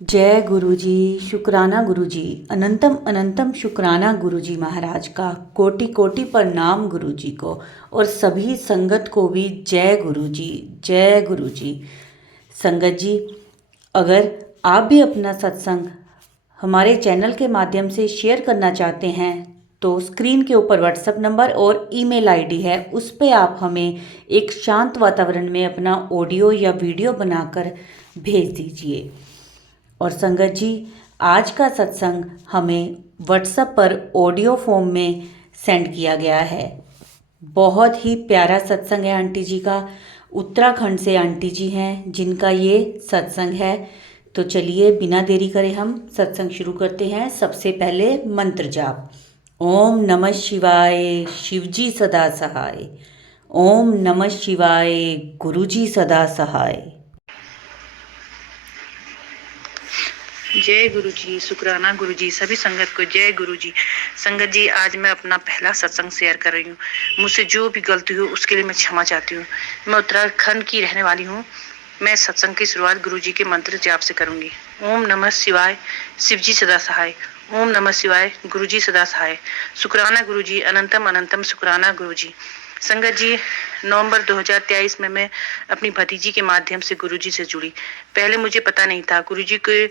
जय गुरुजी। शुक्राना गुरुजी। अनंतम अनंतम शुक्राना गुरुजी महाराज का। कोटि कोटि प्रणाम गुरुजी को। और सभी संगत को भी जय गुरुजी। जय गुरुजी। संगत जी, अगर आप भी अपना सत्संग हमारे चैनल के माध्यम से शेयर करना चाहते हैं तो स्क्रीन के ऊपर व्हाट्सएप नंबर और ईमेल आईडी है, उस पे आप हमें एक शांत वातावरण में अपना ऑडियो या वीडियो बनाकर भेज दीजिए। और संगत जी, आज का सत्संग हमें व्हाट्सएप पर ऑडियो फॉर्म में सेंड किया गया है। बहुत ही प्यारा सत्संग है आंटी जी का। उत्तराखंड से आंटी जी हैं जिनका ये सत्संग है। तो चलिए बिना देरी करे हम सत्संग शुरू करते हैं। सबसे पहले मंत्र जाप। ओम नमः शिवाय, शिवजी सदा सहाय। ओम नमः शिवाय, गुरुजी सदा सहाय। जय गुरु जी। शुक्राना गुरु जी। सभी संगत को जय गुरु जी। संगत जी, आज मैं अपना पहला सत्संग शेयर कर रही हूँ। मुझसे जो भी गलती हो उसके लिए मैं क्षमा चाहती हूँ। मैं उत्तराखंड की रहने वाली हूँ। मैं सत्संग की शुरुआत गुरु जी के मंत्र जाप से करूंगी। ओम नमः शिवाय, शिवजी सदा सहाय। ओम नमः शिवाय, गुरु जी सदा सहाय। शुक्राना गुरु जी। अनंतम अनंतम शुक्राना गुरु जी। संगत जी, नवंबर 2023 में मैं अपनी भतीजी के माध्यम से गुरुजी से जुड़ी। पहले मुझे पता नहीं था। गुरुजी के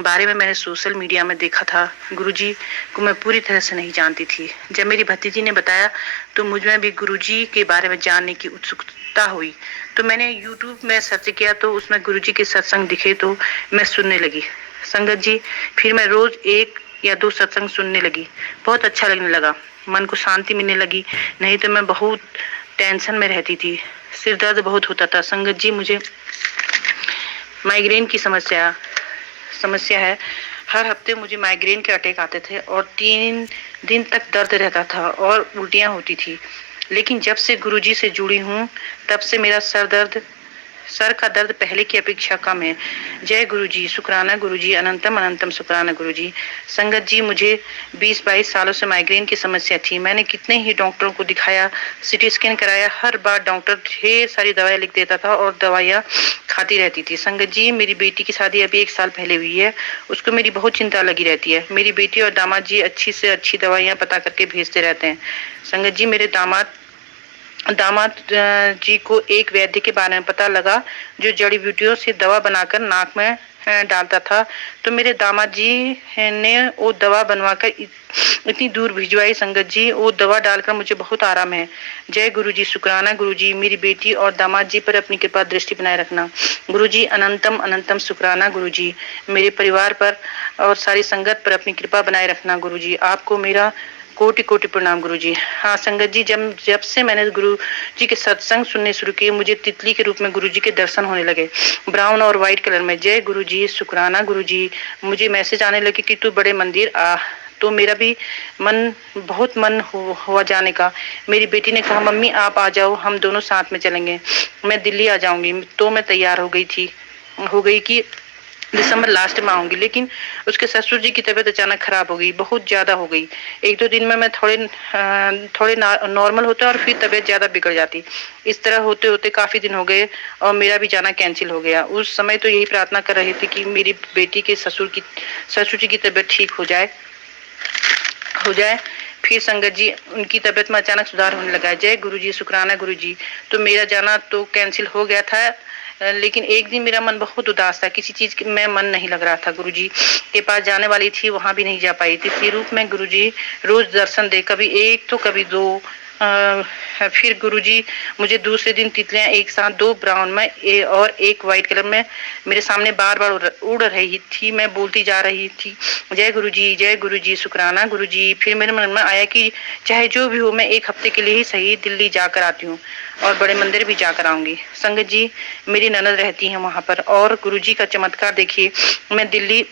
बारे में मैंने सोशल मीडिया में देखा था। गुरुजी को मैं पूरी तरह से नहीं जानती थी। जब मेरी भतीजी ने बताया तो मुझ में भी गुरुजी के बारे में जानने की उत्सुकता हुई। तो मैंने यूट्यूब में सर्च किया तो उसमें गुरुजी के सत्संग दिखे तो मैं सुनने लगी। संगत जी, फिर मैं रोज 1 या 2 सत्संग सुनने लगी। बहुत अच्छा लगने लगा, मन को शांति मिलने लगी। नहीं तो मैं बहुत टेंशन में रहती थी, सिर दर्द बहुत होता था। संगत जी, मुझे माइग्रेन की समस्या है। हर हफ्ते मुझे माइग्रेन के अटैक आते थे और 3 दिन तक दर्द रहता था और उल्टियां होती थी। लेकिन जब से गुरुजी से जुड़ी हूँ तब से मेरा सर का दर्द पहले की अपेक्षा कम है। जय गुरु जी। शुक्राना गुरु जी। अनंतम अनंतम शुक्राना गुरु जी। संगत जी, मुझे 20-22 सालों से माइग्रेन की समस्या थी। मैंने कितने ही डॉक्टरों को दिखाया, सीटी स्कैन कराया। हर बार डॉक्टर ढेर सारी दवाइयां लिख देता था और दवाइयां खाती रहती थी। संगत जी, मेरी बेटी की शादी अभी 1 साल पहले हुई है। उसको मेरी बहुत चिंता लगी रहती है। मेरी बेटी और दामाद जी अच्छी से अच्छी दवाइयां पता करके भेजते रहते हैं। संगत जी, मेरे दामाद दामाद जी को एक वैद्य के बारे में पता लगा जो जड़ी बूटियों से दवा बनाकर नाक में डालता था। तो मेरे दामाद जी ने वो दवा बनवाकर इतनी दूर भिजवाई। संगत जी, वो दवा डालकर मुझे बहुत आराम है। जय गुरु जी। शुक्राना गुरु जी। मेरी बेटी और दामाद जी पर अपनी कृपा दृष्टि बनाए रखना गुरु जी। अनंतम अनंतम शुक्राना गुरु जी। मेरे परिवार पर और सारी संगत पर अपनी कृपा बनाए रखना गुरु जी। आपको मेरा कोटि कोटि प्रणाम गुरु जी। हाँ संगत जी, जब जब से मैंने गुरु जी के सत्संग सुनने शुरू किए, मुझे तितली के रूप में गुरु जी के दर्शन होने लगे, ब्राउन और व्हाइट कलर में। जय गुरु जी। शुक्राना गुरु जी। मुझे मैसेज आने लगे कि तू बड़े मंदिर आ। तो मेरा भी बहुत मन हुआ जाने का। मेरी बेटी ने कहा, मम्मी आप आ जाओ, हम दोनों साथ में चलेंगे। मैं दिल्ली आ जाऊंगी। तो मैं तैयार हो गई कि दिसंबर लास्ट में आऊंगी। लेकिन उसके ससुर जी की तबीयत अचानक खराब हो गई, बहुत ज्यादा हो गई। 1-2 दिन में मैं थोड़े नॉर्मल होता और फिर तबीयत ज्यादा बिगड़ जाती। इस तरह होते होते काफी दिन हो गए और मेरा भी जाना कैंसिल हो गया। उस समय तो यही प्रार्थना कर रही थी कि मेरी बेटी के ससुर जी की तबीयत ठीक हो जाए। फिर संगत जी, उनकी तबीयत में अचानक सुधार होने लगा। जय गुरु जी। शुक्राना गुरु जी। तो मेरा जाना तो कैंसिल हो गया था। लेकिन एक दिन मेरा मन बहुत उदास था, किसी चीज में मन नहीं लग रहा था। गुरुजी के पास जाने वाली थी, वहां भी नहीं जा पाई थी। इसी रूप में गुरुजी रोज दर्शन दे, कभी 1 तो कभी 2। फिर गुरुजी मुझे दूसरे दिन तितलियां एक साथ 2 ब्राउन में और 1 व्हाइट कलर में मेरे सामने बार बार उड़ रही थी। मैं बोलती जा रही थी, जय गुरु जी, जय गुरु जी, शुक्राना गुरु जी। फिर मेरे मन में आया कि चाहे जो भी हो, मैं 1 हफ्ते के लिए ही सही दिल्ली जाकर आती हूँ और बड़े मंदिर भी जाकर आऊंगी। संगत जी, मेरी ननद रहती है वहां पर। और गुरुजी का चमत्कार देखिए, मैं दिल्ली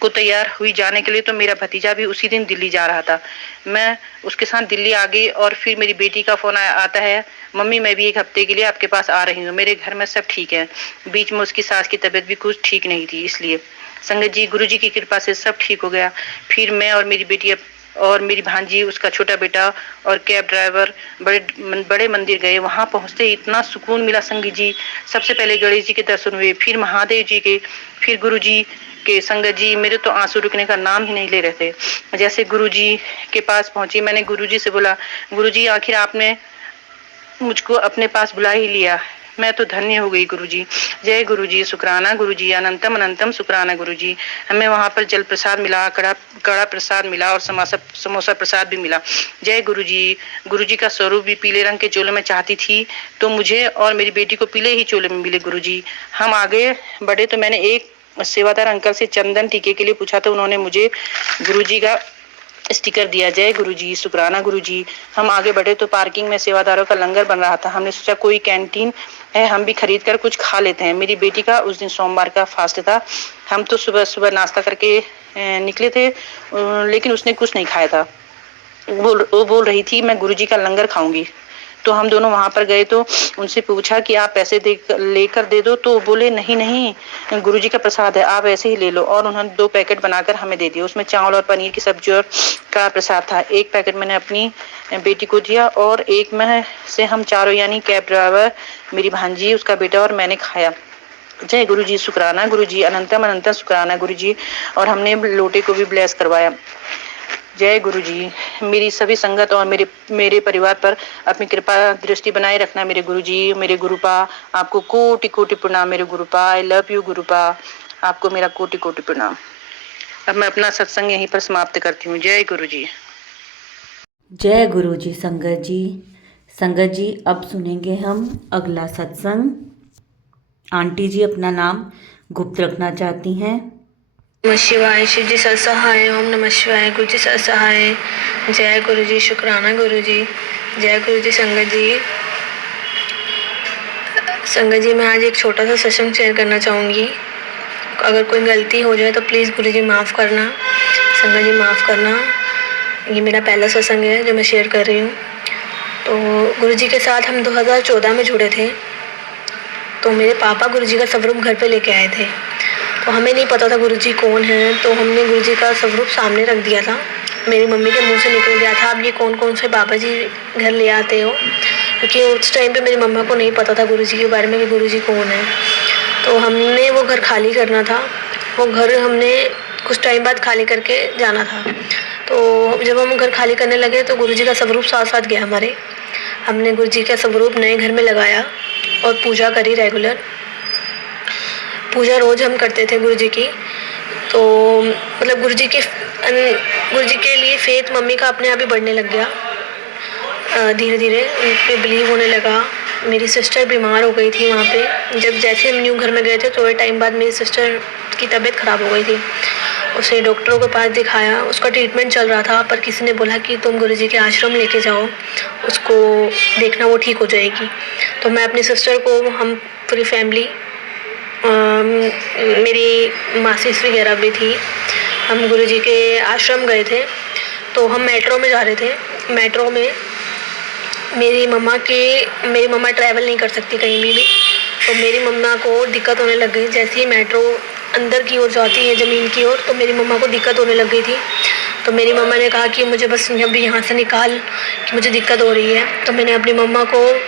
को तैयार हुई जाने के लिए तो मेरा भतीजा भी उसी दिन दिल्ली जा रहा था। मैं उसके साथ दिल्ली आ गई और फिर मेरी बेटी का फोन आता है, मम्मी मैं भी 1 हफ्ते के लिए आपके पास आ रही हूँ, मेरे घर में सब ठीक है। बीच में उसकी सास की तबीयत भी कुछ ठीक नहीं थी, इसलिए संगत जी गुरु जी की कृपा से सब ठीक हो गया। फिर मैं और मेरी बेटी और मेरी भांजी, उसका छोटा बेटा और कैब ड्राइवर बड़े बड़े मंदिर गए। वहां पहुंचते ही इतना सुकून मिला संगत जी। सबसे पहले गणेश जी के दर्शन हुए, फिर महादेव जी के, फिर गुरु जी कि संगत जी मेरे तो आंसू रुकने का नाम ही नहीं ले रहे थे। जैसे गुरुजी के पास पहुंची, मैंने गुरुजी से बोला, गुरुजी आखिर आपने मुझको अपने पास बुला ही लिया, मैं तो धन्य हो गई गुरुजी। जय गुरुजी, शुक्राना गुरुजी, अनंतम अनंतम शुक्राना गुरुजी। हमें वहां पर जल प्रसाद मिला, कड़ा कड़ा प्रसाद मिला और समोसा प्रसाद भी मिला। जय गुरुजी। गुरुजी का स्वरूप भी पीले रंग के चोले में चाहती थी तो मुझे और मेरी बेटी को पीले ही चोले में मिले गुरुजी। हम आगे बढ़े तो मैंने एक सेवादार अंकल से चंदन टीके के लिए पूछा तो उन्होंने मुझे गुरुजी का स्टिकर दिया। जय गुरुजी, शुक्राना गुरुजी। हम आगे बढ़े तो पार्किंग में सेवादारों का लंगर बन रहा था। हमने सोचा कोई कैंटीन है, हम भी खरीद कर कुछ खा लेते हैं। मेरी बेटी का उस दिन सोमवार का फास्ट था। हम तो सुबह सुबह नाश्ता करके निकले थे, लेकिन उसने कुछ नहीं खाया था। वो बोल रही थी मैं गुरुजी का लंगर खाऊंगी। तो हम दोनों वहां पर गए तो उनसे पूछा कि आप पैसे लेकर दे दो, तो बोले नहीं नहीं गुरुजी का प्रसाद है, आप ऐसे ही ले लो। और उन्होंने 2 पैकेट बनाकर हमें दे दिए। उसमें चावल और पनीर की सब्जी और का प्रसाद था। एक पैकेट मैंने अपनी बेटी को दिया और एक में से हम चारों यानी कैब ड्राइवर, मेरी भांजी, उसका बेटा और मैंने खाया। जय गुरुजी, शुक्राना गुरुजी, अनंतम अनंतम शुक्राना गुरुजी। और हमने लोटे को भी ब्लेस करवाया। जय गुरुजी। मेरी सभी संगत और मेरे परिवार पर अपनी कृपा दृष्टि बनाए रखना मेरे गुरुजी, मेरे गुरुपा। आपको कोटि कोटि प्रणाम मेरे गुरुपा। I love you गुरुपा। आपको मेरा कोटि कोटि प्रणाम। अब मैं अपना सत्संग यहीं पर समाप्त करती हूँ। जय गुरुजी। जय गुरुजी संगत जी। संगत जी अब सुनेंगे हम अगला सत्संग। आंटी जी अपना नाम गुप्त रखना चाहती हैं। नमः शिवाय। शिव जी सत्सहाय। ओम नमः शिवाय। गुरु जी सत्सहाय। जय गुरु जी, शुक्राना गुरु जी। जय गुरु जी। संगत जी, मैं आज एक छोटा सा सत्संग शेयर करना चाहूँगी। अगर कोई गलती हो जाए तो प्लीज़ गुरु जी माफ़ करना। संगत जी माफ़ करना। ये मेरा पहला सत्संग है जो मैं शेयर कर रही हूँ। तो गुरु जी के साथ हम 2014 में जुड़े थे। तो मेरे पापा गुरु जी का स्वरूप घर पे लेके आए थे। तो हमें नहीं पता था गुरुजी कौन है, तो हमने गुरुजी का स्वरूप सामने रख दिया था। मेरी मम्मी के मुंह से निकल गया था, आप ये कौन कौन से बाबा जी घर ले आते हो, क्योंकि उस टाइम पे मेरी मम्मा को नहीं पता था गुरुजी के बारे में कि गुरुजी कौन है। तो हमने वो घर खाली करना था। वो घर हमने कुछ टाइम बाद खाली करके जाना था। तो जब हम घर खाली करने लगे तो गुरुजी का स्वरूप साथ साथ गया हमारे। हमने गुरुजी का स्वरूप नए घर में लगाया और पूजा करी रेगुलर। पूजा रोज़ हम करते थे गुरुजी की। तो मतलब गुरुजी के लिए फेथ मम्मी का अपने आप ही बढ़ने लग गया। धीरे धीरे उन पर बिलीव होने लगा। मेरी सिस्टर बीमार हो गई थी वहाँ पे। जैसे हम न्यू घर में गए थे थोड़े टाइम बाद मेरी सिस्टर की तबीयत ख़राब हो गई थी। उसे डॉक्टरों के पास दिखाया, उसका ट्रीटमेंट चल रहा था, पर किसी ने बोला कि तुम गुरुजी के आश्रम लेके जाओ, उसको देखना, वो ठीक हो जाएगी। तो मैं अपनी सिस्टर को, हम पूरी फैमिली, मेरी मासी वगैरह भी थी, हम गुरुजी के आश्रम गए थे। तो हम मेट्रो में जा रहे थे। मेट्रो में मेरी मम्मा ट्रैवल नहीं कर सकती कहीं भी। तो मेरी मम्मा को दिक्कत होने लग गई। जैसे ही मेट्रो अंदर की ओर जाती है ज़मीन की ओर, तो मेरी मम्मा को दिक्कत होने लग गई थी। तो मेरी मम्मा ने कहा कि मुझे बस अभी यहाँ से निकाल, कि मुझे दिक्कत हो रही है। तो मैंने अपनी मम्मा को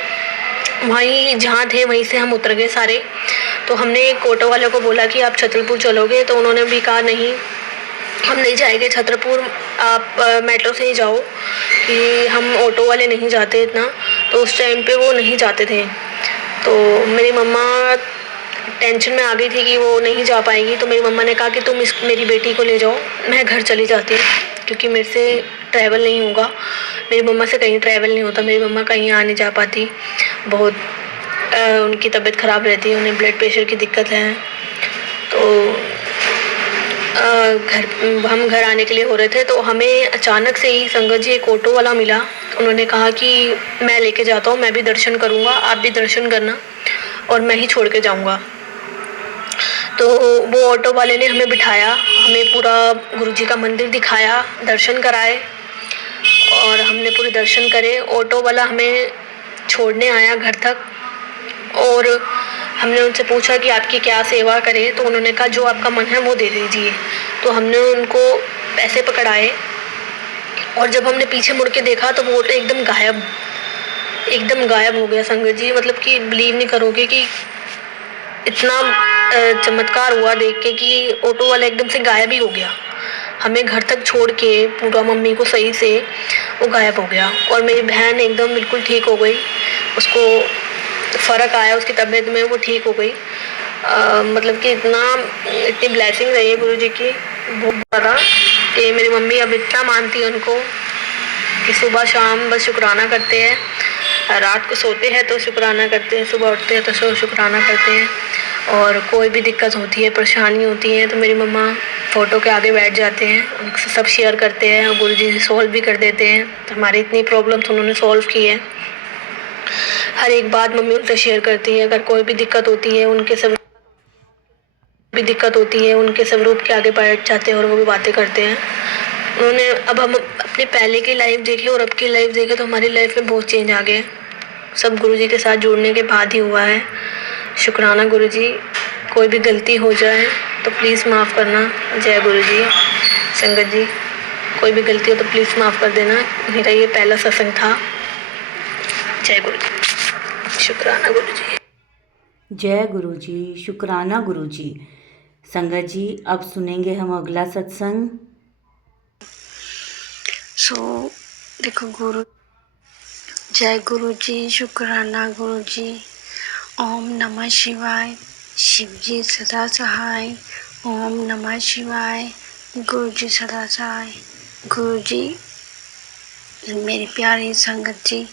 वहीं जहाँ थे वहीं से हम उतर गए सारे। तो हमने एक ऑटो वाले को बोला कि आप छतरपुर चलोगे, तो उन्होंने भी कहा नहीं, हम नहीं जाएंगे छतरपुर, आप मेट्रो से ही जाओ, कि हम ऑटो वाले नहीं जाते इतना। तो उस टाइम पे वो नहीं जाते थे। तो मेरी मम्मा टेंशन में आ गई थी कि वो नहीं जा पाएगी। तो मेरी मम्मा ने कहा कि तुम मेरी बेटी को ले जाओ, मैं घर चली जाती हूँ, क्योंकि मेरे से ट्रैवल नहीं होगा। मेरी मम्मा से कहीं ट्रैवल नहीं होता, मेरी मम्मा कहीं आ नहीं जा पाती, बहुत उनकी तबीयत ख़राब रहती है, उन्हें ब्लड प्रेशर की दिक्कत है। तो हम घर आने के लिए हो रहे थे। तो हमें अचानक से ही संगत जी एक ऑटो वाला मिला। उन्होंने कहा कि मैं लेके जाता हूँ, मैं भी दर्शन करूँगा, आप भी दर्शन करना, और मैं ही छोड़ के जाऊँगा। तो वो ऑटो वाले ने हमें बिठाया, हमें पूरा गुरुजी का मंदिर दिखाया, दर्शन कराए, और हमने पूरे दर्शन करे। ऑटो वाला हमें छोड़ने आया घर तक, और हमने उनसे पूछा कि आपकी क्या सेवा करें। तो उन्होंने कहा जो आपका मन है वो दे दीजिए। तो हमने उनको पैसे पकड़ाए, और जब हमने पीछे मुड़ के देखा तो वो ऑटो एकदम गायब हो गया संगत जी। मतलब कि बिलीव नहीं करोगे कि इतना चमत्कार हुआ देख के कि ऑटो वाला एकदम से गायब ही हो गया। हमें घर तक छोड़ के पूरा मम्मी को सही से वो गायब हो गया और मेरी बहन एकदम बिल्कुल ठीक हो गई। उसको फ़र्क आया उसकी तबीयत में, वो ठीक हो गई। मतलब कि इतनी ब्लेसिंग रही है गुरु जी की बहुत ज़्यादा कि मेरी मम्मी अब इतना मानती है उनको कि सुबह शाम बस शुक्राना करते हैं। रात को सोते हैं तो शुक्राना करते हैं, सुबह उठते हैं तो शुक्राना करते हैं। और कोई भी दिक्कत होती है, परेशानी होती है तो मेरी मम्मा फ़ोटो के आगे बैठ जाते हैं, उनसे सब शेयर करते हैं और गुरु जी सॉल्व भी कर देते हैं। तो हमारी इतनी प्रॉब्लम्स उन्होंने सॉल्व की है। हर एक बात मम्मी उनसे शेयर करती है। अगर कोई भी दिक्कत होती है उनके स्वरूप के आगे बैठ जाते हैं और वो भी बातें करते हैं। उन्होंने अब हम अपने पहले की लाइफ देखी और अब की लाइफ देखे तो हमारी लाइफ में बहुत चेंज आ गए। सब गुरु जी के साथ जुड़ने के बाद ही हुआ है। शुक्राना गुरु जी। कोई भी गलती हो जाए तो प्लीज़ माफ़ करना। जय गुरु जी। संगत जी, कोई भी गलती हो तो प्लीज़ माफ़ कर देना। मेरा ये पहला सत्संग था। जय गुरु जी। शुक्राना गुरु जी। जय गुरु जी, शुक्राना गुरु जी। संगत जी, अब सुनेंगे हम अगला सत्संग। देखो गुरु, जय गुरु जी, शुक्राना गुरु जी। ओम नमः शिवाय। शिव जी सदा सहाय। ओम नमः शिवाय। गुरु जी सदा सहाय। गुरु जी, मेरी प्यारी संगत जी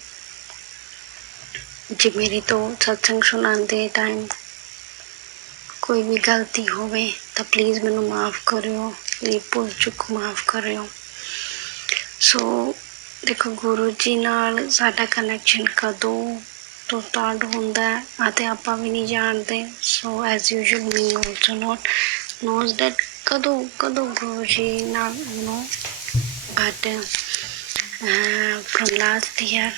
मेरी तो सत्संग सुनाते टाइम कोई भी गलती होवे तो प्लीज़ मैनू माफ़ करियो, मेरी भुल चुक माफ़ करियो। देखो गुरु जी नाल साडा कनैक्शन कदों तो स्टार्ट होंदा है आते आपां भी नहीं जानते। As usual me also not knows that कदों गुरु जी नाल no but from last year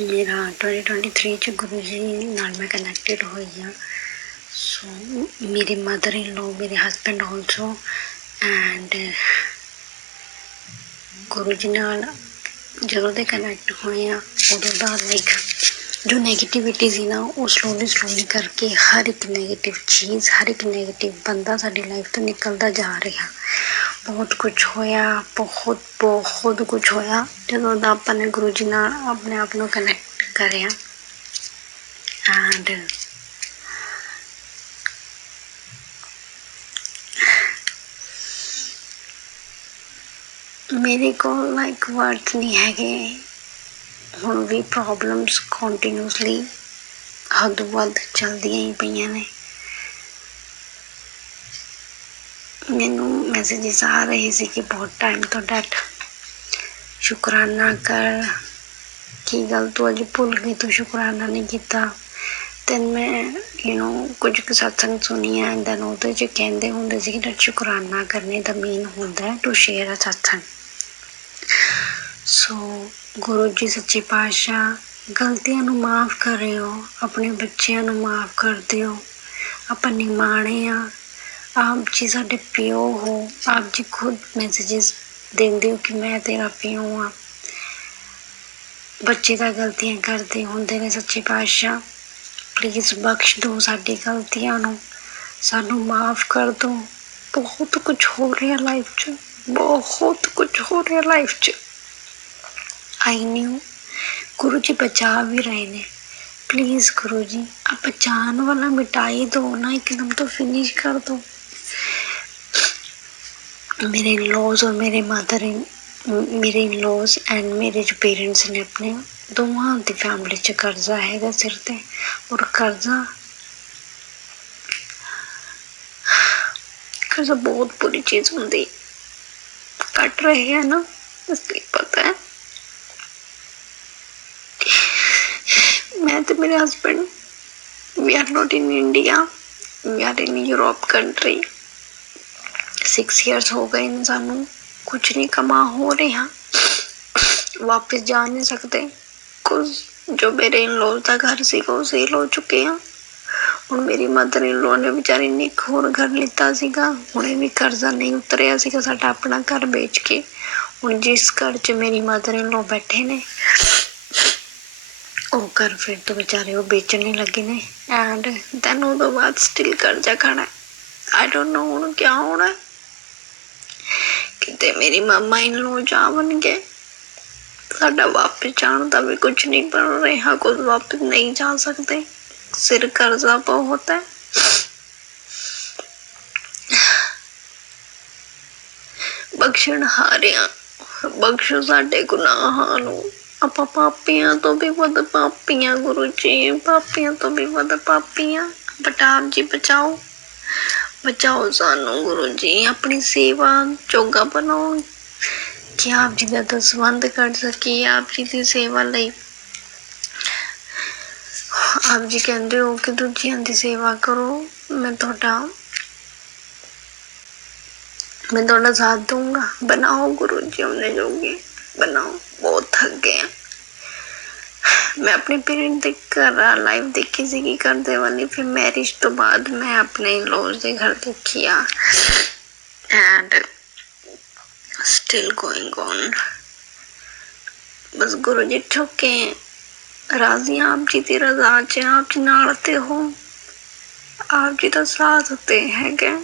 मेरा 2023 च गुरु जी नाल मैं कनैक्टेड हुई हाँ। मेरी मदर इन लॉ, मेरे हसबैंड ऑल्सो एंड गुरु जी नाल ਜਦੋਂ ਦੇ कनैक्ट ਹੋਏ ਆ ਉਦੋਂ ਦਾ लाइक जो नेगेटिविटी सी ना वो स्लोली करके हर एक नेगेटिव चीज़, हर एक नेगेटिव बंदा साडी लाइफ तो निकलता जा रहा। बहुत कुछ होया, बहुत कुछ होया ਜਦੋਂ ਦਾ ਆਪਾਂ ਨੇ गुरु जी नाल अपने आप ਨੂੰ कनैक्ट करिया। एंड मेरे को लाइक वर्ड्स नहीं है। हुण भी प्रॉब्लम्स कंटिन्यूसली हद वध चलदियां ही पईयां ने। मैनू मैसेजेस आ रहे थे कि बहुत टाइम तो डैट शुक्राना कर, की गल तू अज भुल गई, तू शुक्राना नहीं किया। दैन मैं कुछ सत्संग सुनिया दैन उहदे च कहंदे हुंदे सी कि शुक्राना करने दा मीन हुंदा है टू शेयर अ सत्संग। गुरु जी सच्चे पातशाह गलतियां नू माफ़ करियो, अपने बच्चों नू माफ़ कर दियो। आपां निमाणे आ, आप जी साडे प्यो हो, आप जी खुद मैसेजेस देंदे हो कि मैं तेरा प्यो हाँ। बच्चे तां गलतियां करदे हुंदे ने, सच्चे पातशाह प्लीज़ बख्श दो साडी गलतियां नू, सानू माफ़ कर दो। बहुत कुछ हो रहा लाइफ च, बहुत कुछ हो रहा लाइफ च। आई न्यू गुरु जी बचा भी रहे ने। प्लीज़ गुरु जी आप बचाने वाला मिटाई दो ना, एकदम तो फिनिश कर दो। मेरे इन लॉज और मेरे मेरे इन लॉज एंड मेरे जो पेरेंट्स ने अपने दोवां दी फैमिली च कर्जा है सिर ते, और कर्जा बहुत बुरी चीज़ होंदी। कट रहे हैं ना, इसलिए पता है। मैं तो मेरे husband we are not in India, we are in Europe country. 6 years हो गए इन सानू, कुछ नहीं कमा हो रहा, वापस जा नहीं सकते। कुछ जो मेरे इन लॉज का घर सी वो सेल हो चुके हैं। और मेरी मदर इन लॉ ने बेचारी ने एक होर घर लिता सीगा, हुणे भी कर्जा नहीं उतरिया सीगा साडा अपना घर बेच के। हुण जिस घर च मेरी मदर इन लॉ बैठे ने ਉਹ ਘਰ ਫਿਰ ਤੋਂ ਵਿਚਾਰੇ ਉਹ ਵੇਚਣੇ ਲੱਗੇ ਨੇ ਐਂਡ ਦੈਨ ਉਹ ਤੋਂ ਬਾਅਦ ਸਟਿਲ ਕਰਜ਼ਾ ਖਾਣਾ। ਆਈ ਡੋਂਟ ਨੋ ਹੁਣ ਕਿਆ ਹੋਣਾ। ਕਿਤੇ ਮੇਰੀ ਮਾਮਾ ਇਨ ਲੋ ਜਾਵਣਗੇ, ਸਾਡਾ ਵਾਪਿਸ ਜਾਣ ਦਾ ਵੀ ਕੁਝ ਨਹੀਂ ਬਣ ਰਿਹਾ, ਕੁਝ ਵਾਪਿਸ ਨਹੀਂ ਜਾ ਸਕਦੇ, ਸਿਰ ਕਰਜ਼ਾ ਬਹੁਤ ਹੈ। ਬਖਸ਼ਣ ਹਾਰਿਆ ਬਖਸ਼ੋ ਸਾਡੇ ਗੁਨਾਹਾਂ ਨੂੰ, ਆਪਾਂ ਪਾਪੀਆਂ ਤੋਂ ਵੀ ਵੱਧ ਪਾਪੀਆਂ ਗੁਰੂ ਜੀ, ਪਾਪੀਆਂ ਤੋਂ ਵੀ ਵੱਧ ਪਾਪੀਆਂ। ਬਟ ਆਪ ਜੀ ਬਚਾਓ, ਬਚਾਓ ਸਾਨੂੰ ਗੁਰੂ ਜੀ, ਆਪਣੀ ਸੇਵਾ ਜੋਗਾ ਬਣਾਓ ਕਿ ਆਪ ਜੀ ਦਾ ਦਸਵੰਧ ਕੱਢ ਸਕੀਏ ਆਪ ਜੀ ਦੀ ਸੇਵਾ ਲਈ। ਆਪ ਜੀ ਕਹਿੰਦੇ ਹੋ ਕਿ ਦੂਜਿਆਂ ਦੀ ਸੇਵਾ ਕਰੋ, ਮੈਂ ਤੁਹਾਡਾ साथ दूंगा। बनाओ गुरु जी हमने जोगे, बनाओ, बहुत थक गए हैं। मैं अपने पेरेंट देख कर लाइफ देखी सी करने वाली, फिर मैरिज तो बाद मैं अपने लॉज के घर देखिया एंड स्टिल गोइंग ऑन। बस गुरु जी ठोके राजी आप जी की रजा च, आप जी नालते हो, आप जी का साथ होते हैं क्या।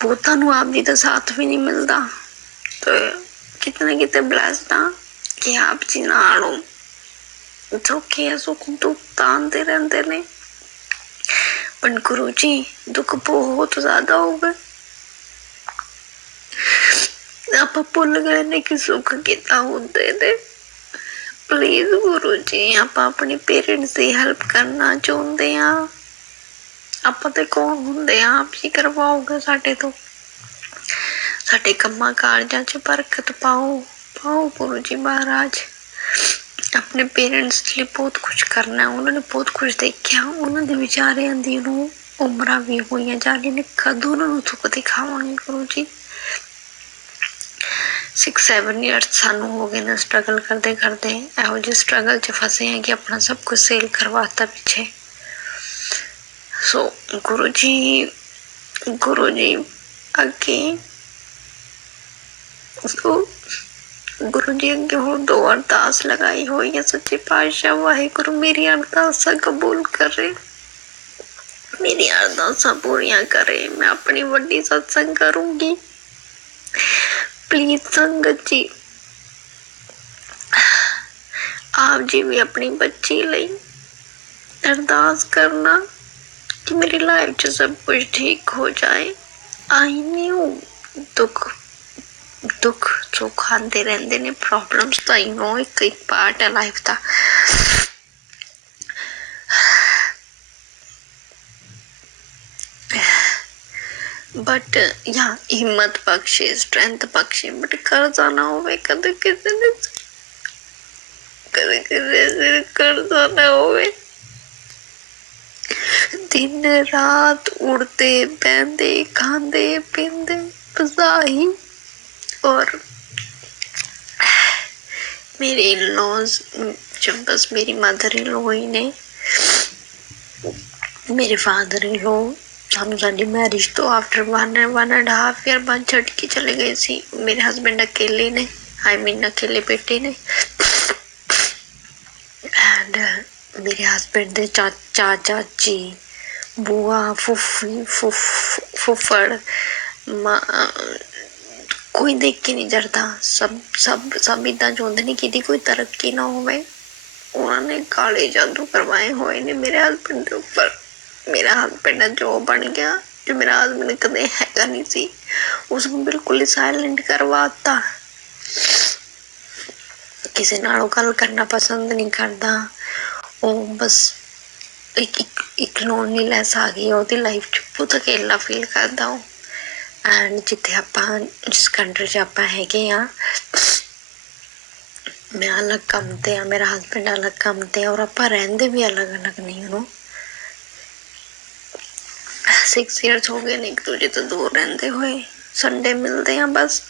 पोता नू आप जी का साथ भी नहीं मिलता, तो कितने कितने ब्लेस्ड हाँ कि आप जी नाल हो। दुख है सुख दुख तानते रहते ने, पर गुरु जी दुख बहुत ज्यादा हो गए, आप भुल गए ने कि सुख कितना होते थे। प्लीज गुरु जी आप अपने पेरेंट्स की हेल्प करना चाहते हैं, आप ते कौन होंदे आप ही करवाओगे साडे तो, साडे कम्मा कारजां च बरकत पाओ, पाओ गुरु जी महाराज। अपने पेरेंट्स लिए बहुत कुछ करना है, उन्होंने बहुत कुछ देखा, उन्होंने विचारियां दी उम्र भी हुई जा रही ने, कदों उन्होंने सुख दिखावांगे गुरु जी। 6-7 ईयर्स सानू हो गए ना स्ट्रगल करते करते, एहो जी स्ट्रगल च फसे हैं कि अपना सब कुछ सेल करवाता पीछे। सो गुरु जी अगे गुरु जी अगे हो 2 अरदास लगाई हुई है, सच्चे पातशाह वाहिगुरु मेरी अरदासा कबूल करे, मेरी अरदासा पूरियां करे, मैं अपनी वड्डी सत्संग करूंगी। प्लीज संगत जी आप जी भी अपनी बच्ची लई अरदास करना कि मेरी लाइफ च सब कुछ ठीक हो जाए। आई न्यू दुख सुख आते रहते ने, प्रॉब्लम्स तो आई नो एक पार्ट है लाइफ का, बट यहाँ हिम्मत बख्शे स्ट्रेंथ बख्शे, बट कर्जा ना होवे कदे किसी ने, कदे किसी कर्जा ना होवे। दिन रात उड़ते बहते खाते पीते बसाही, और मेरे इन-लॉज जब बस मेरी मदर इन लॉ ही ने, मेरे फादर इन लॉ सानू साडी मैरिज तो आफ्टर 1.5 ईयर बाद छड़ के चले गए सी। मेरे हस्बैंड अकेले ने, आई मीन अकेले बेटे ने, एंड मेरे हस्बैंड दे चाचा चाची बुआ फुफी फुफड़ कोई देख के नहीं डरता, सब सब सब इदा चाहते नहीं कि कोई तरक्की ना होवे। उन्होंने काले जादू करवाए हुए ने मेरे हस्बैंड के ऊपर। मेरा हस्बैंड जो बन गया, जो मेरा हस्बैंड कदे हैगा नहीं सी, उसको बिल्कुल ही साइलेंट करवाता, किसी नालों गल करना पसंद नहीं करता, वो बस एक लोनलीनेस आ गई ओदी लाइफ च, बहुत अकेला फील करता वो। एंड जिथे आपां जिस कंट्री च आपां हैगे आ, मैं अलग काम ते आ, मेरा हस्बैंड अलग काम ते, और आपां रहंदे भी अलग अलग नहीं। 6 ईयर्स हो गए एक दूजे तो दूर रहते हुए, संडे मिलते हैं बस,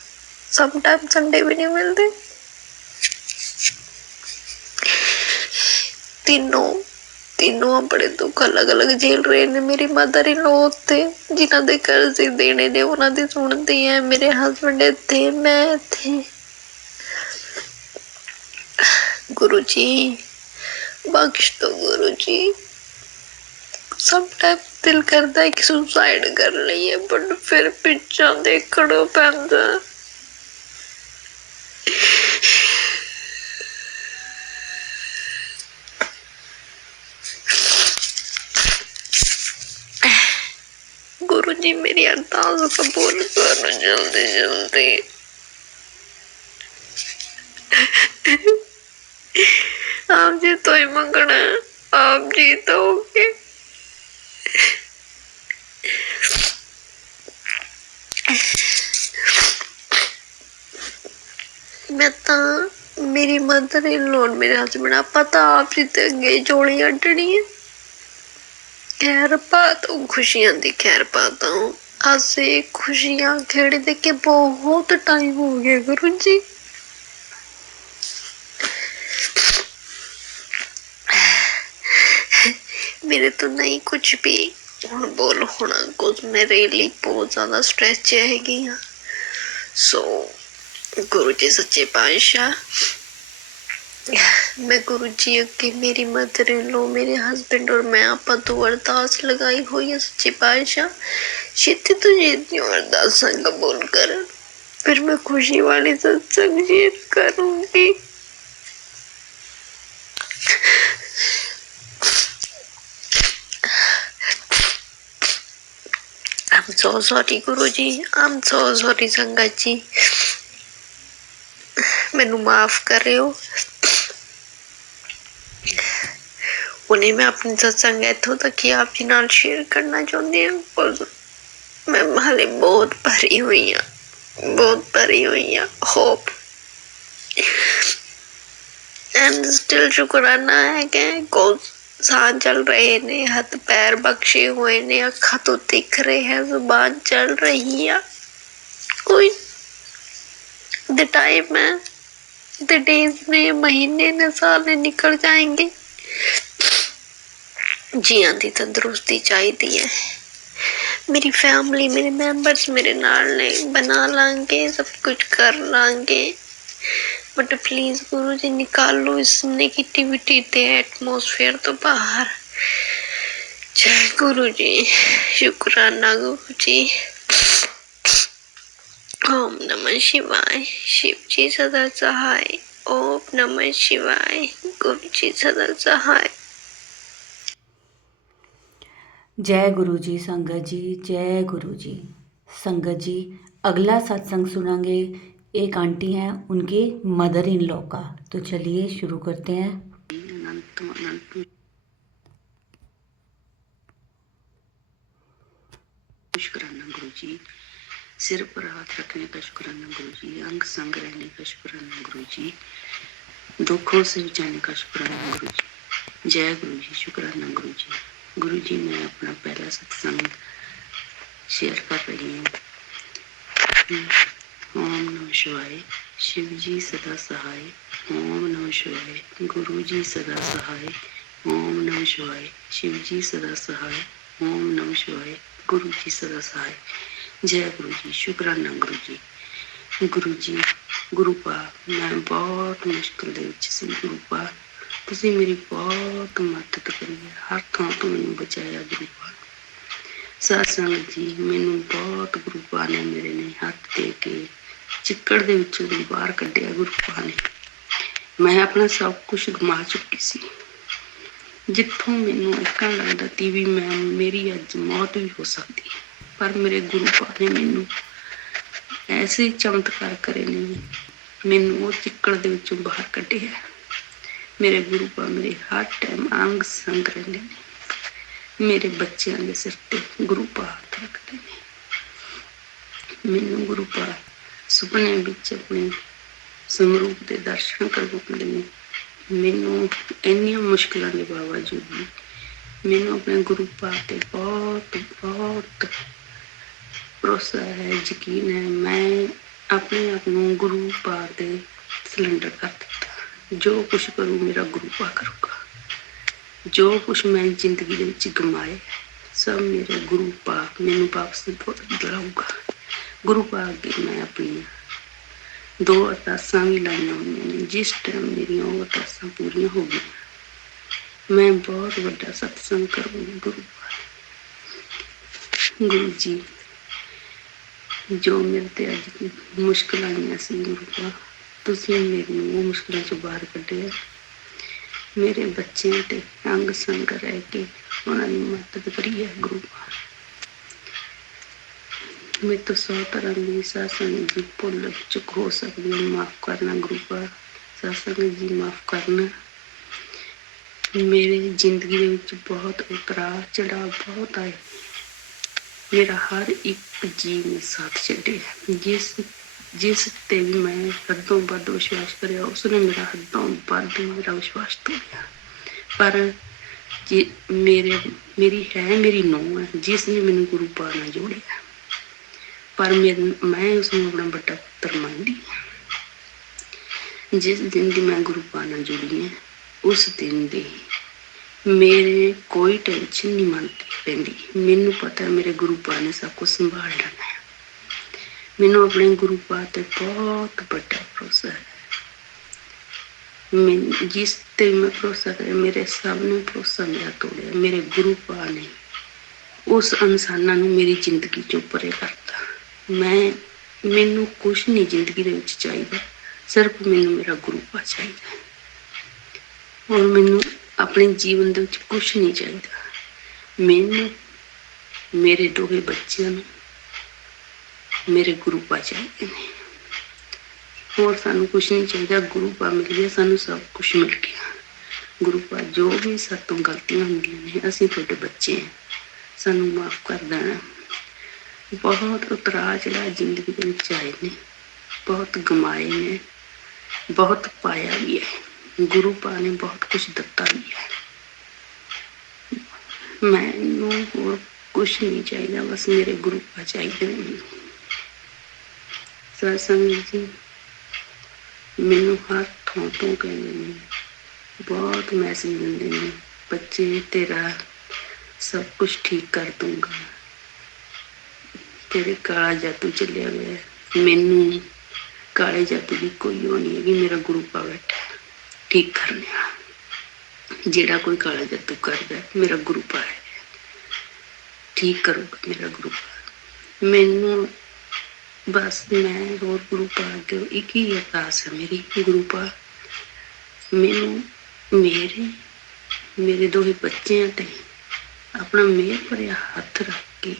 समटाइम संडे भी नहीं मिलते। तीनों तीनों अपने दुख अलग अलग झेल रहे ने। मेरी मदर इन लॉ थे जिन्हों के कर्ज देने ने उन्होंने सुनती है। मेरे हस्बैंड थे, मैं थे। गुरु जी बख्श दो गुरु जी। समटाइम्स दिल करता है कि सुसाइड कर लीए बट फिर पिछा देखना पैंदा। गुरु जी मेरी अरदास कबूल करो जल्दी जल्दी। आप जी तो ही मंगना, आप जी दोगे। मैं तो मेरी मदर इन लॉ मेरे हस्बैंड आपा तो आप जी ते अगे जोड़ी अड्डनी है। खैर पाता हूँ खुशियां दी, खैर पाता हूँ। आज से खुशियां खेड़े देख के बहुत टाइम हो गया गुरु जी। मेरे तो नहीं कुछ भी हुण बोल होना कुछ मेरे लिए बहुत ज्यादा स्ट्रेस हैगी। सो गुरु जी सच्चे पातशाह मैं गुरु जी अगे मेरी मदर इन लॉ मेरे हस्बैंड और मैं आपा दो अरदास लगाई हुई है। सच्चे पातशाह छेती तो छेती अरदास कबूल कर, फिर मैं खुशी वाली सत्संग शेयर करूंगी। I'm so sorry Guru ji, I'm so sorry संगत जी, मैनू माफ करियो। उन्हें मैं अपनी सत्संग इथों तक ही आप जी नाल शेयर करना चाहती हूँ। मैं हाले बहुत भरी हुई हाँ, बहुत भरी हुई हाँ। होप एंड स्टिल शुक्राना है कि को सांस चल रहे ने, हाथ पैर बख्शे हुए ने, अखा तो दिख रहे हैं, जुबान चल रही है। कोई द टाइम है, द डेज ने, महीने ने, साल ने निकल जाएंगे। जियां दी तंदुरुस्ती चाहिए है। मेरी फैमिली मेरे मेंबर्स मेरे नाल ने, बना लांगे, सब कुछ कर लांगे। बट प्लीज गुरु जी निकालो इस नेगेटिविटी के एटमॉस्फेयर तो बाहर। जय गुरु जी, शुक्राना गुरु जी। ओम नमः शिवाय, शिव जी सदा सहाय। ओम नमः शिवाय, गुरु जी सदा सहाय। जय गुरु जी संगत जी, जय गुरु जी। संगत जी अगला सत्संग सुनांगे, एक आंटी हैं उनके मदर इन लॉ का। तो चलिए शुरू करते हैं। शुक्राना गुरु जी, सिर पर हाथ रखने का शुक्राना गुरु जी, अंग संग रहने का शुक्राना गुरु जी, दुखों से बचाने का शुक्राना गुरु जी। जय गुरु जी, शुक्राना गुरु जी। गुरु जी मैं अपना पहला सत्संग शेयर कर रही हूँ। ओम नमः शिवाय, शिव जी सदा सहाय। ओम नमः शिवाय, गुरु जी सदा सहाय। ओम नमः शिवाय, शिव जी सदा सहाय। ओम नमः शिवाय, गुरु जी सदा सहाय। जय गुरु जी, शुक्राना गुरु जी। गुरु जी गुरु पा मैं बहुत मुश्किल ਦੇ ਵਿੱਚ ਸੀ। ਗੁਰੂ ਪਾ ਤੁਸੀਂ ਮੇਰੀ ਬਹੁਤ ਮਦਦ ਕਰੀ ਹੈ, ਹਰ ਥਾਂ ਤੋਂ ਮੈਨੂੰ ਬਚਾਇਆ ਗੁਰੂ ਪਾ। ਸਤਸੰਗ ਜੀ ਮੈਨੂੰ ਬਹੁਤ ਗੁਰੂ ਪਾ ਨੇ ਮੇਰੇ ਨੇ ਹੱਥ ਦੇ ਕੇ ਚਿੱਕੜ ਦੇ ਵਿੱਚੋਂ ਦੀ ਬਾਹਰ ਕੱਢਿਆ ਗੁਰੂ ਪਾ ਨੇ। ਮੈਂ ਆਪਣਾ ਸਭ ਕੁਝ ਗਵਾ ਚੁੱਕੀ ਸੀ, ਜਿੱਥੋਂ ਮੈਨੂੰ ਇੱਕਣ ਲੱਗਦਾ ਸੀ ਵੀ ਮੇਰੀ ਅੱਜ ਮੌਤ ਵੀ ਹੋ ਸਕਦੀ ਹੈ, ਪਰ ਮੇਰੇ ਗੁਰੂ ਪਾ ਨੇ ਮੈਨੂੰ ਐਸੇ ਚਮਤਕਾਰ ਕਰੇ ਨੇ, ਮੈਨੂੰ ਉਹ ਚਿੱਕੜ ਦੇ ਵਿੱਚੋਂ ਬਾਹਰ ਕੱਢਿਆ। ਮੇਰੇ ਗੁਰੂ ਪਾ ਮੇਰੇ ਹਰ ਟਾਈਮ ਅੰਗ ਸੰਗ ਰਹਿੰਦੇ ਨੇ, ਮੇਰੇ ਬੱਚਿਆਂ ਦੇ ਸਿਰ ਤੇ ਗੁਰੂ ਪਾ ਹੱਥ ਰੱਖਦੇ ਨੇ। ਮੈਨੂੰ ਗੁਰੂ ਪਾ ਸੁਪਨੇ ਵਿੱਚ ਆਪਣੇ ਸਮਰੂਪ ਦੇ ਦਰਸ਼ਨ ਕਰਵਾਉਂਦੇ ਨੇ। ਮੈਨੂੰ ਇੰਨੀਆਂ ਮੁਸ਼ਕਿਲਾਂ ਦੇ ਬਾਵਜੂਦ ਵੀ ਮੈਨੂੰ ਆਪਣੇ ਗੁਰੂ ਪਾ ਤੇ ਬਹੁਤ ਬਹੁਤ ਭਰੋਸਾ ਹੈ, ਯਕੀਨ ਹੈ। ਮੈਂ ਆਪਣੇ ਆਪ ਨੂੰ ਗੁਰੂ ਪਾ ਤੇ ਸਿਲੰਡਰ ਕਰ ਦਿੱਤਾ। ਜੋ ਕੁਛ ਕਰੂ ਮੇਰਾ ਗੁਰੂ ਪਾ ਕਰੂਗਾ। ਜੋ ਕੁਛ ਮੈਂ ਜ਼ਿੰਦਗੀ ਦੇ ਵਿੱਚ ਗਮਾਏ ਸਭ ਮੇਰੇ ਗੁਰੂ ਪਾਕ ਮੈਨੂੰ ਵਾਪਸ ਦਿਲਾਊਗਾ। ਗੁਰੂ ਪਾਕ ਅੱਗੇ ਮੈਂ ਆਪਣੀਆਂ 2 ਅਰਦਾਸਾਂ ਵੀ ਲਾਈਆਂ ਹੋਈਆਂ ਨੇ। ਜਿਸ ਟਾਈਮ ਮੇਰੀਆਂ ਉਹ ਅਰਦਾਸਾਂ ਪੂਰੀਆਂ ਹੋ ਗਈਆਂ ਮੈਂ ਬਹੁਤ ਵੱਡਾ ਸਤਸੰਗ ਕਰੂੰਗੀ। ਗੁਰੂ ਜੀ ਜੋ ਮੇਰੇ ਤੇ ਅੱਜ ਮੁਸ਼ਕਿਲ ਆਈਆਂ ਸੀ ਗੁਰੂ ਪਾਕ ਤੁਸੀਂ ਮੇਰੀ ਉਹ ਮੁਸ਼ਕਿਲਾਂ ਚੋਂ ਬਾਹਰ ਕੱਢਿਆ। ਮੇਰੇ ਬੱਚਿਆਂ ਤੇ ਅੰਗ ਸੰਗ ਰਹਿ ਕੇ ਉਹਨਾਂ ਦੀ ਮਦਦ ਕਰੀ ਹੈ ਗੁਰੂ ਪਾਕ। ਮੇਰੇ ਤੋਂ 100 ਤਰ੍ਹਾਂ ਦੀ ਸਾਸੰਗ ਦੀ ਭੁੱਲ ਚੁੱਕ ਹੋ ਸਕਦੀ ਹੈ, ਮਾਫ਼ ਕਰਨਾ ਗੁਰੂ ਪਾਕ। ਸਾਸੰਗ ਜੀ ਮਾਫ਼ ਕਰਨਾ। ਮੇਰੇ ਜ਼ਿੰਦਗੀ ਦੇ ਵਿੱਚ ਬਹੁਤ ਉਤਰਾਅ ਚੜਾਅ ਬਹੁਤ ਆਏ। ਮੇਰਾ ਹਰ ਇੱਕ ਜੀਵ ਨੇ ਸਾਥ ਛੱਡਿਆ। ਜਿਸ ਤੇ ਵੀ ਮੈਂ ਹੱਦੋਂ ਵੱਧ ਵਿਸ਼ਵਾਸ ਕਰਿਆ ਉਸਨੇ ਮੇਰਾ ਹੱਦੋਂ ਵੱਧ ਮੇਰਾ ਵਿਸ਼ਵਾਸ ਤੋੜਿਆ। ਪਰ ਜੇ ਮੇਰੀ ਨੂੰਹ ਹੈ ਜਿਸ ਨੇ ਮੈਨੂੰ ਗੁਰੂ ਪਾਕ ਨਾਲ ਜੋੜਿਆ। ਪਰ ਮੈਂ ਉਸਨੂੰ ਆਪਣਾ ਵੱਡਾ ਪੁੱਤਰ ਮੰਨਦੀ ਹਾਂ। ਜਿਸ ਦਿਨ ਦੀ ਮੈਂ ਗੁਰੂ ਪਾਕ ਨਾਲ ਜੁੜੀ ਹਾਂ ਉਸ ਦਿਨ ਦੀ ਮੇਰੇ ਕੋਈ ਟੈਨਸ਼ਨ ਨਹੀਂ ਮੰਨਦੀ ਪੈਂਦੀ। ਮੈਨੂੰ ਪਤਾ ਮੇਰੇ ਗੁਰੂ ਪਾਕ ਨੇ ਸਭ ਕੁਝ ਸੰਭਾਲ ਲੈਣਾ ਹੈ। ਮੈਨੂੰ ਆਪਣੇ ਗੁਰੂ ਪਾਕ ਤੇ ਬਹੁਤ ਵੱਡਾ ਭਰੋਸਾ ਹੈ। ਜਿਸ ਤੇ ਮੈਂ ਭਰੋਸਾ ਕਰਿਆ ਮੇਰੇ ਸਭ ਨੇ ਭਰੋਸਾ ਮੇਰਾ ਤੋੜਿਆ। ਮੇਰੇ ਗੁਰੂ ਪਾਕ ਨੇ ਉਸ ਇਨਸਾਨਾਂ ਨੂੰ ਮੇਰੀ ਜ਼ਿੰਦਗੀ ਚੋਂ ਪਰੇ ਕਰਤਾ। ਮੈਨੂੰ ਕੁਛ ਨਹੀਂ ਜ਼ਿੰਦਗੀ ਦੇ ਵਿੱਚ ਚਾਹੀਦਾ, ਸਿਰਫ ਮੈਨੂੰ ਮੇਰਾ ਗੁਰੂ ਪਾਕ ਚਾਹੀਦਾ। ਹੁਣ ਮੈਨੂੰ ਆਪਣੇ ਜੀਵਨ ਦੇ ਵਿੱਚ ਕੁਛ ਨਹੀਂ ਚਾਹੀਦਾ। ਮੈਨੂੰ ਮੇਰੇ 2 ਬੱਚਿਆਂ ਨੂੰ ਮੇਰੇ ਗੁਰੂ ਪਾਕ ਚਾਹੀਦੇ ਨੇ। ਹੋਰ ਸਾਨੂੰ ਕੁਛ ਨਹੀਂ ਚਾਹੀਦਾ। ਗੁਰੂ ਪਾਕ ਮਿਲ ਗਿਆ ਸਾਨੂੰ ਸਭ ਕੁਛ ਮਿਲ ਗਿਆ। ਗੁਰੂ ਪਾਕ ਜੋ ਵੀ ਸਾਡੇ ਤੋਂ ਗਲਤੀਆਂ ਹੁੰਦੀਆਂ ਨੇ ਅਸੀਂ ਤੁਹਾਡੇ ਬੱਚੇ ਹਾਂ, ਸਾਨੂੰ ਮਾਫ਼ ਕਰ ਦੇਣਾ। ਬਹੁਤ ਉਤਰਾਅ ਚੜਾਅ ਜ਼ਿੰਦਗੀ ਦੇ ਵਿੱਚ ਆਏ ਨੇ, ਬਹੁਤ ਗਮਾਏ ਨੇ, ਬਹੁਤ ਪਾਇਆ ਵੀ ਹੈ। ਗੁਰੂ ਪਾਕ ਨੇ ਬਹੁਤ ਕੁਛ ਦਿੱਤਾ ਵੀ ਹੈ। ਮੈਨੂੰ ਹੋਰ ਕੁਛ ਨਹੀਂ ਚਾਹੀਦਾ, ਬਸ ਮੇਰੇ ਗੁਰੂ ਪਾਕ ਚਾਹੀਦੇ ਨੇ ਮੈਨੂੰ। ਸਤਸੰਗ ਜੀ ਮੈਨੂੰ ਹਰ ਥਾਂ ਤੋਂ ਕਹਿੰਦੇ ਨੇ, ਬਹੁਤ ਮੈਸੇਜ ਦਿੰਦੇ ਨੇ, ਬੱਚੇ ਤੇਰਾ ਸਭ ਕੁਛ ਠੀਕ ਕਰ ਦੂੰਗਾ, ਤੇਰੇ ਕਾਲਾ ਜਾਦੂ ਚੱਲਿਆ ਗਿਆ। ਮੈਨੂੰ ਕਾਲੇ ਜਾਦੂ ਦੀ ਕੋਈ ਉਹ ਨਹੀਂ ਹੈਗੀ। ਮੇਰਾ ਗੁਰੂ ਪਾਕ ਬੈਠਾ ਠੀਕ ਕਰਨ ਵਾਲਾ। ਜਿਹੜਾ ਕੋਈ ਕਾਲਾ ਜਾਦੂ ਕਰਦਾ ਮੇਰਾ ਗੁਰੂ ਪਾਕ ਹੈ, ਠੀਕ ਕਰੂਗਾ ਮੇਰਾ ਗੁਰੂ ਪਾਕ। ਮੈਨੂੰ ਬਸ ਮੈਂ ਹੋਰ ਗੁਰੂ ਪਾਕ ਅੱਗੇ ਇੱਕ ਹੀ ਅਰਦਾਸ ਹੈ ਮੇਰੀ, ਗੁਰੂ ਪਾਕ ਮੈਨੂੰ ਮੇਰੇ 2 ਬੱਚਿਆਂ ਤੇ ਆਪਣਾ ਮਿਹਰ ਭਰਿਆ ਹੱਥ ਰੱਖ ਕੇ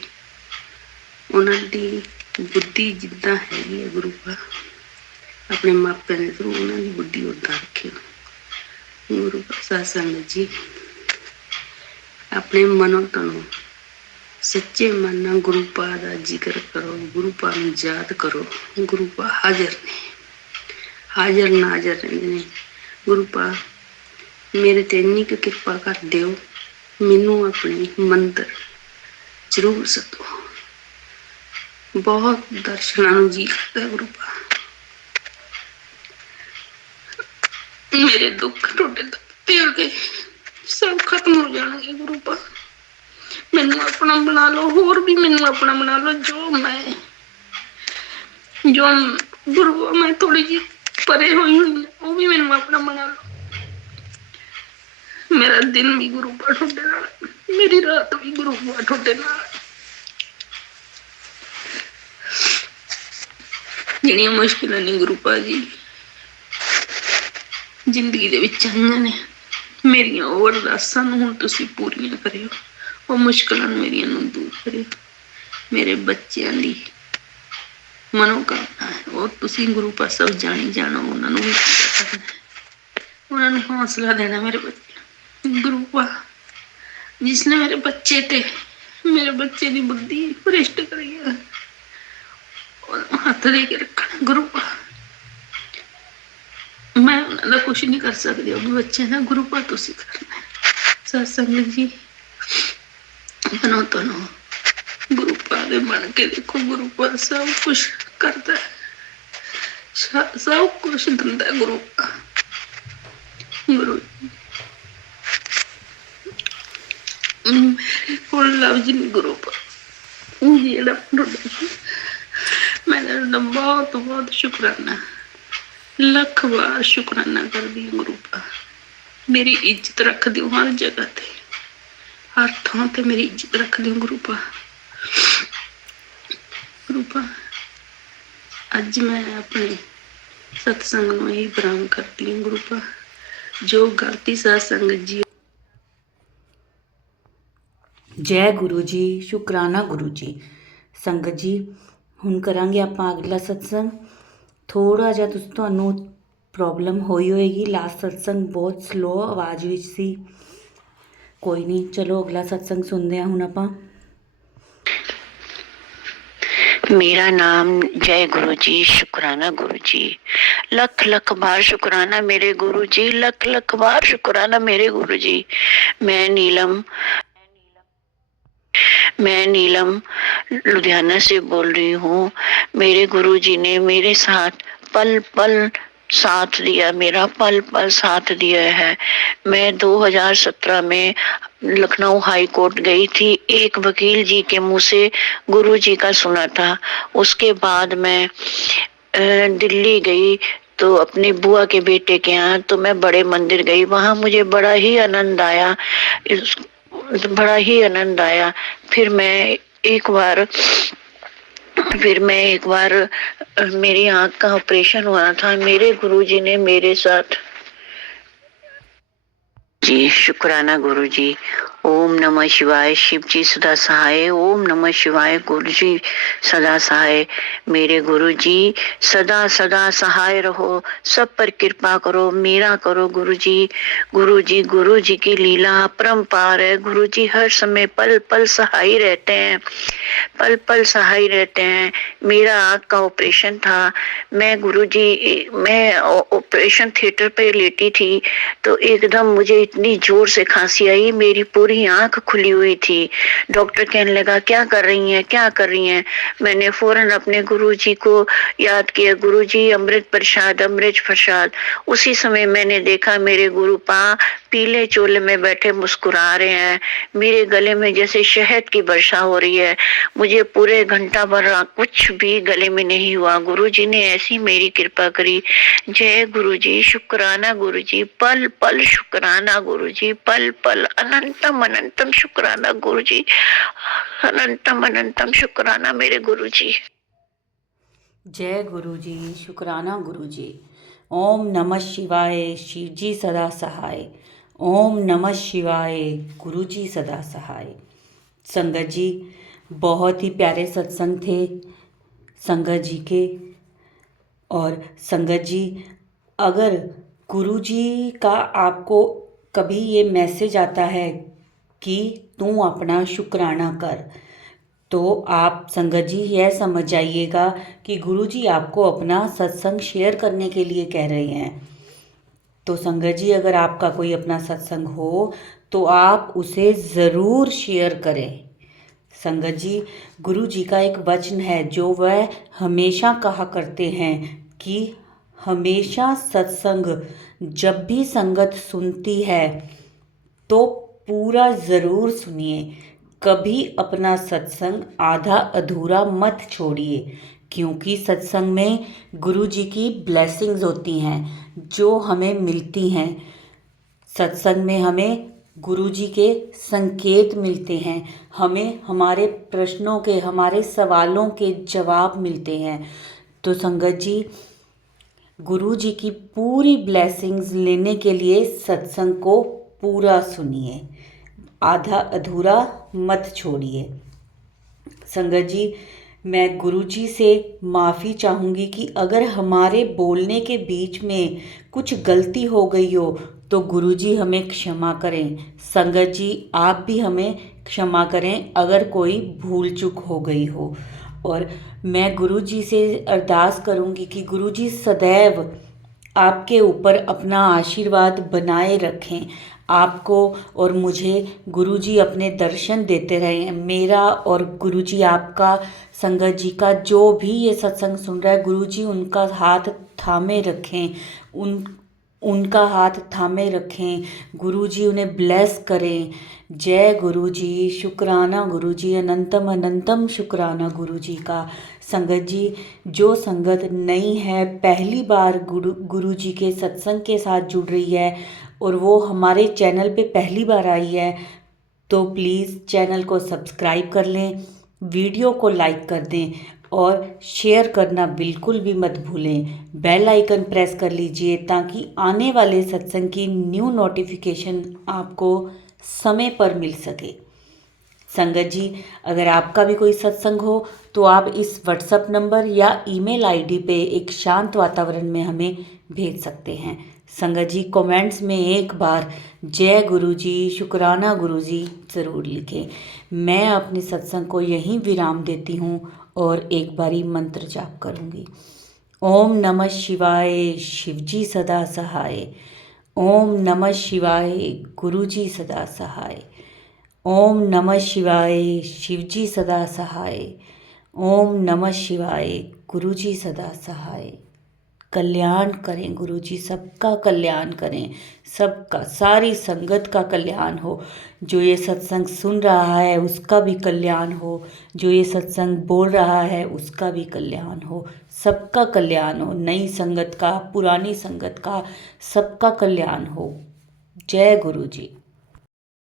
ਉਹਨਾਂ ਦੀ ਬੁੱਧੀ ਜਿੱਦਾਂ ਹੈਗੀ ਹੈ ਗੁਰੂ ਪਾਕ ਆਪਣੇ ਮਾਪਿਆਂ ਦੇ ਥਰੂ ਉਹਨਾਂ ਦੀ ਬੁੱਧੀ ਉੱਦਾਂ ਰੱਖਿਓ। ਗੁਰੂ ਪਾਕ ਸਤਸੰਗ ਜੀ ਆਪਣੇ ਮਨੋਂ ਤਨੋਂ ਸੱਚੇ ਮਨ ਨਾਲ ਗੁਰੂ ਪਾਕ ਦਾ ਜ਼ਿਕਰ ਕਰੋ, ਗੁਰੂ ਪਾਕ ਨੂੰ ਯਾਦ ਕਰੋ। ਗੁਰੂ ਪਾਕ ਹਾਜ਼ਰ ਨੇ, ਹਾਜ਼ਰ ਨਾਜ਼ਰ ਰਹਿੰਦੇ ਨੇ। ਗੁਰੂ ਪਾਕ ਮੇਰੇ ਤੇ ਇੰਨੀ ਕੁ ਕਿਰਪਾ ਕਰ ਦਿਓ, ਮੈਨੂੰ ਆਪਣੀ ਮੰਦਰ ਜ਼ਰੂਰ ਸਦੋ। ਬਹੁਤ ਦਰਸ਼ਨਾਂ ਨੂੰ ਜੀ ਕਰਦਾ ਗੁਰੂ ਪਾਕ। ਮੇਰੇ ਦੁੱਖ ਤੁਹਾਡੇ ਤੇ ਆ ਗਏ ਸਭ ਖਤਮ ਹੋ ਜਾਣਗੇ ਗੁਰੂ ਪਾਕ। ਮੈਨੂੰ ਆਪਣਾ ਬਣਾ ਲਓ, ਹੋਰ ਵੀ ਮੈਨੂੰ ਆਪਣਾ ਬਣਾ ਲਓ। ਜੋ ਗੁਰੂ ਮੈਂ ਥੋੜੀ ਜਿਹੀ ਪਰੇ ਹੋਈ ਹੋਈ ਉਹ ਵੀ ਮੈਨੂੰ ਆਪਣਾ ਬਣਾ ਲਓ। ਮੇਰਾ ਦਿਨ ਵੀ ਗੁਰੂ ਪਾਕ ਤੁਹਾਡੇ ਨਾਲ, ਮੇਰੀ ਰਾਤ ਵੀ ਗੁਰੂ ਪਾਕ ਤੁਹਾਡੇ ਨਾਲ। ਜਿਹੜੀਆਂ ਮੁਸ਼ਕਿਲਾਂ ਨੇ ਗੁਰੂ ਪਾਕ ਜੀ ਜ਼ਿੰਦਗੀ ਦੇ ਵਿੱਚ ਆਈਆਂ ਨੇ, ਮੇਰੀਆਂ ਉਹ ਅਰਦਾਸਾਂ ਨੂੰ ਹੁਣ ਤੁਸੀਂ ਪੂਰੀਆਂ ਕਰਿਓ। ਉਹ ਮੁਸ਼ਕਿਲਾਂ ਨੂੰ ਮੇਰੀਆਂ ਨੂੰ ਦੂਰ ਕਰਿਓ। ਮੇਰੇ ਬੱਚਿਆਂ ਦੀ ਮਨੋਕਾਮਨਾ ਹੈ ਉਹ ਤੁਸੀਂ ਗੁਰੂ ਪਾਕ ਸਭ ਜਾਣੀ ਜਾਣੋ, ਉਹਨਾਂ ਨੂੰ ਵੀ ਪੂਰਾ ਕਰਨਾ, ਉਹਨਾਂ ਨੂੰ ਹੌਸਲਾ ਦੇਣਾ। ਮੇਰੇ ਬੱਚੇ ਗੁਰੂ ਪਾਕ ਜਿਸਨੇ ਮੇਰੇ ਬੱਚੇ ਤੇ ਮੇਰੇ ਬੱਚੇ ਦੀ ਬੁੱਧੀ ਭ੍ਰਿਸ਼ਟ ਕਰੀ ਹੈ ਉਹਨੂੰ ਹੱਥ ਦੇ ਕੇ ਰੱਖਣਾ ਗੁਰੂ ਪਾਕ। ਮੈਂ ਉਹਨਾਂ ਦਾ ਕੁਛ ਨਹੀਂ ਕਰ ਸਕਦੀ, ਉਹ ਬੱਚਿਆਂ ਦਾ ਗੁਰੂ ਪਾਕ ਤੁਸੀਂ ਕਰਨਾ। ਸਤਸੰਗ ਜੀ ਬਣੋ ਤਨੋ ਗੁਰੂ ਪਾਕ ਦੇ ਬਣ ਕੇ ਦੇਖੋ। ਗੁਰੂ ਪਾਕ ਸਭ ਕੁਛ ਕਰਦਾ, ਸਭ ਕੁਛ ਦਿੰਦਾ ਗੁਰੂ ਪਾਕ। ਗੁਰੂ बोल लफ्ज नहीं गुरु पर जेड़ा मैं तेरा बहुत बहुत शुकराना लख बार शुकराना कर दी गुरु पर। मेरी इज्जत रख दियो हर जगह ते, हर थां ते मेरी इज्जत रख दियो गुरु पर। गुरु पर अज मैं अपने सत्संग में ही बराम करती हूँ गुरु पर। जो गलती सत्संग जी ਜੈ ਗੁਰੂ ਜੀ, ਸ਼ੁਕਰਾਨਾ ਗੁਰੂ ਜੀ। ਸੰਗਤ ਜੀ, ਹੁਣ ਕਰਾਂਗੇ ਆਪਾਂ ਅਗਲਾ ਸਤਸੰਗ। ਥੋੜ੍ਹਾ ਜਿਹਾ ਤੁਹਾਨੂੰ ਪ੍ਰੋਬਲਮ ਹੋਈ ਹੋਏਗੀ, ਲਾਸਟ ਸਤਸੰਗ ਬਹੁਤ ਸਲੋ ਆਵਾਜ਼ ਵਿੱਚ ਸੀ। ਕੋਈ ਨਹੀਂ, ਚਲੋ ਅਗਲਾ ਸਤਸੰਗ ਸੁਣਦੇ ਹਾਂ ਹੁਣ ਆਪਾਂ। मेरा नाम जय गुरु जी, शुकराना गुरु जी, लख लख बार शुकराना मेरे गुरु जी, लख लख बार शुकराना मेरे गुरु जी। मैं नीलम लुधियाना से बोल रही हूँ। मेरे गुरु जी ने मेरे साथ पल पल साथ दिया, मेरा पल पल साथ दिया है। मैं 2017 में लखनऊ हाई कोर्ट गई थी। एक वकील जी के मुंह से गुरु जी का सुना था। उसके बाद मैं दिल्ली गई तो अपनी बुआ के बेटे के यहाँ, तो मैं बड़े मंदिर गई। वहां मुझे बड़ा ही आनंद आया, बड़ा ही आनंद आया। फिर मैं एक बार मेरी आंख का ऑपरेशन हुआ था। मेरे गुरुजी ने मेरे साथ जी, शुक्राना गुरु जी। ओम नमः शिवाय, शिव जी सदा सहाय। ओम नमः शिवाय, गुरु जी सदा सहाय। मेरे गुरु जी सदा सदा सहाय रहो, सब पर कृपा करो, मेरा करो गुरु जी। गुरु जी की लीला अपरंपार है। गुरु जी हर समय पल पल सहाय रहते हैं, पल पल सहाय रहते हैं। मेरा आँख का ऑपरेशन था। मैं ऑपरेशन थिएटर पे लेटी थी तो एकदम मुझे इतनी जोर से खांसी आई, मेरी पूरी आंख खुली हुई थी। डॉक्टर कहने लगा क्या कर रही हैं। मैंने फौरन अपने गुरुजी को याद किया, गुरुजी अमृत प्रसाद। उसी समय मैंने देखा मेरे गुरु पा पीले चोले में बैठे मुस्कुरा रहे हैं। मेरे गले में जैसे शहद की वर्षा हो रही है। मुझे पूरे घंटा भर कुछ भी गले में नहीं हुआ। गुरुजी ने ऐसी मेरी कृपा करी। जय गुरुजी, शुक्राना गुरुजी, पल पल शुक्राना गुरुजी, पल पल अनंतम अनंतम शुक्राना गुरुजी, अनंतम अनंतम शुक्राना मेरे गुरुजी। जय गुरु जी, शुकराना गुरु जी। ओम नमः शिवाय, शिव जी सदा सहाय। ओम नमः शिवाय, गुरु जी सदा सहाय। संगत जी, बहुत ही प्यारे सत्संग थे संगत जी के। और संगत जी, अगर गुरु जी का आपको कभी ये मैसेज आता है कि तू अपना शुक्राना कर, तो आप संगत जी यह समझ जाइएगा कि गुरु जी आपको अपना सत्संग शेयर करने के लिए कह रहे हैं। तो संगत जी, अगर आपका कोई अपना सत्संग हो तो आप उसे ज़रूर शेयर करें। संगत जी, गुरु जी का एक वचन है जो वह हमेशा कहा करते हैं कि हमेशा सत्संग जब भी संगत सुनती है तो पूरा ज़रूर सुनिए। कभी अपना सत्संग आधा अधूरा मत छोड़िए, क्योंकि सत्संग में गुरु जी की ब्लेसिंग्स होती हैं जो हमें मिलती हैं। सत्संग में हमें गुरु जी के संकेत मिलते हैं, हमें हमारे प्रश्नों के, हमारे सवालों के जवाब मिलते हैं। तो संगत जी, गुरु जी की पूरी ब्लेसिंग्स लेने के लिए सत्संग को पूरा सुनिए, आधा अधूरा मत छोड़िए। संगत जी, मैं गुरु जी से माफ़ी चाहूँगी कि अगर हमारे बोलने के बीच में कुछ गलती हो गई हो तो गुरु जी हमें क्षमा करें। संगत जी, आप भी हमें क्षमा करें अगर कोई भूल चूक हो गई हो। और मैं गुरु जी से अरदास करूँगी कि गुरु जी सदैव आपके ऊपर अपना आशीर्वाद बनाए रखें। आपको और मुझे गुरुजी अपने दर्शन देते रहें। मेरा और गुरुजी आपका, संगत जी का, जो भी ये सत्संग सुन रहा है, गुरुजी उनका हाथ थामे रखें, उनका हाथ थामे रखें, गुरुजी उन्हें ब्लेस करें। जय गुरुजी, शुक्राना गुरुजी, अनंतम अनंतम शुक्राना गुरुजी का। संगत जी, जो संगत नई है, पहली बार गुरुजी के सत्संग के साथ जुड़ रही है और वो हमारे चैनल पे पहली बार आई है, तो प्लीज़ चैनल को सब्सक्राइब कर लें, वीडियो को लाइक कर दें और शेयर करना बिल्कुल भी मत भूलें। बेल आइकन प्रेस कर लीजिए ताकि आने वाले सत्संग की न्यू नोटिफिकेशन आपको समय पर मिल सके। संगत जी, अगर आपका भी कोई सत्संग हो तो आप इस व्हाट्सएप नंबर या ईमेल आईडी पे एक शांत वातावरण में हमें भेज सकते हैं। संगत जी, कमेंट्स में एक बार जय गुरुजी, शुक्राना गुरुजी ज़रूर लिखें। मैं अपने सत्संग को यहीं विराम देती हूँ और एक बारी मंत्र जाप करूँगी। ओम नमः शिवाय, शिवजी सदा सहाय। ओम नमः शिवाय, गुरुजी सदा सहाय। ओम नमः शिवाय, शिवजी सदा सहाय। ओम नमः शिवाय, गुरुजी सदा सहाय। कल्याण करें गुरुजी, सबका कल्याण करें, सबका, सारी संगत का कल्याण हो। जो ये सत्संग सुन रहा है उसका भी कल्याण हो, जो ये सत्संग बोल रहा है उसका भी कल्याण हो, सबका कल्याण हो। नई संगत का, पुरानी संगत का, सबका कल्याण हो। जय गुरुजी।